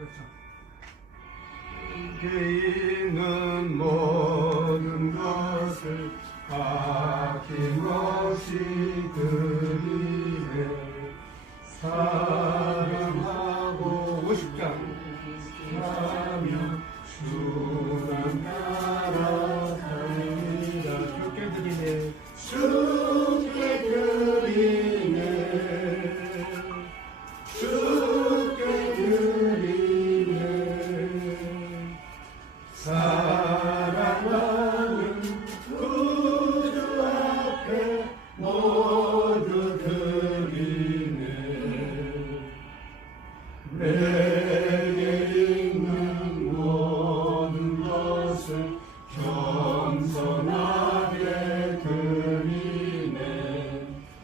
그렇죠. 있는 모든 것을 아낌없이 드리네. 사랑하고 오십자 하며 주는 나라다니라. 주께 드리네. 주께 드리네. 주께 드리네. 사랑하는 구주 앞에 모두 드리네. 내게 있는 모든 것을 겸손하게 드리네.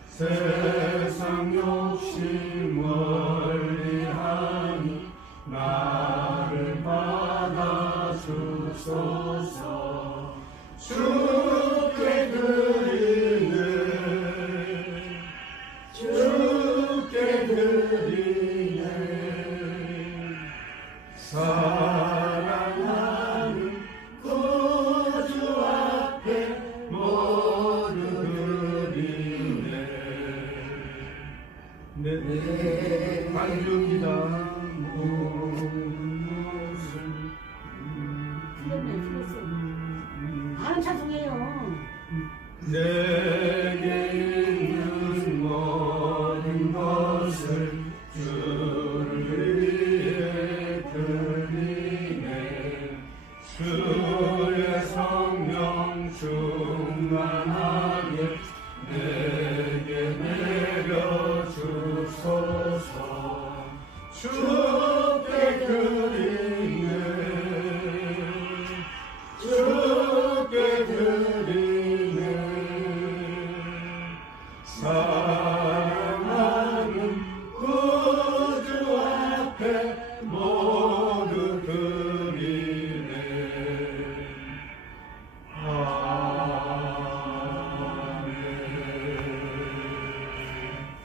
세상 욕심 멀리하니 나를 받아주소서. 주께 드리네. 주께 드리네.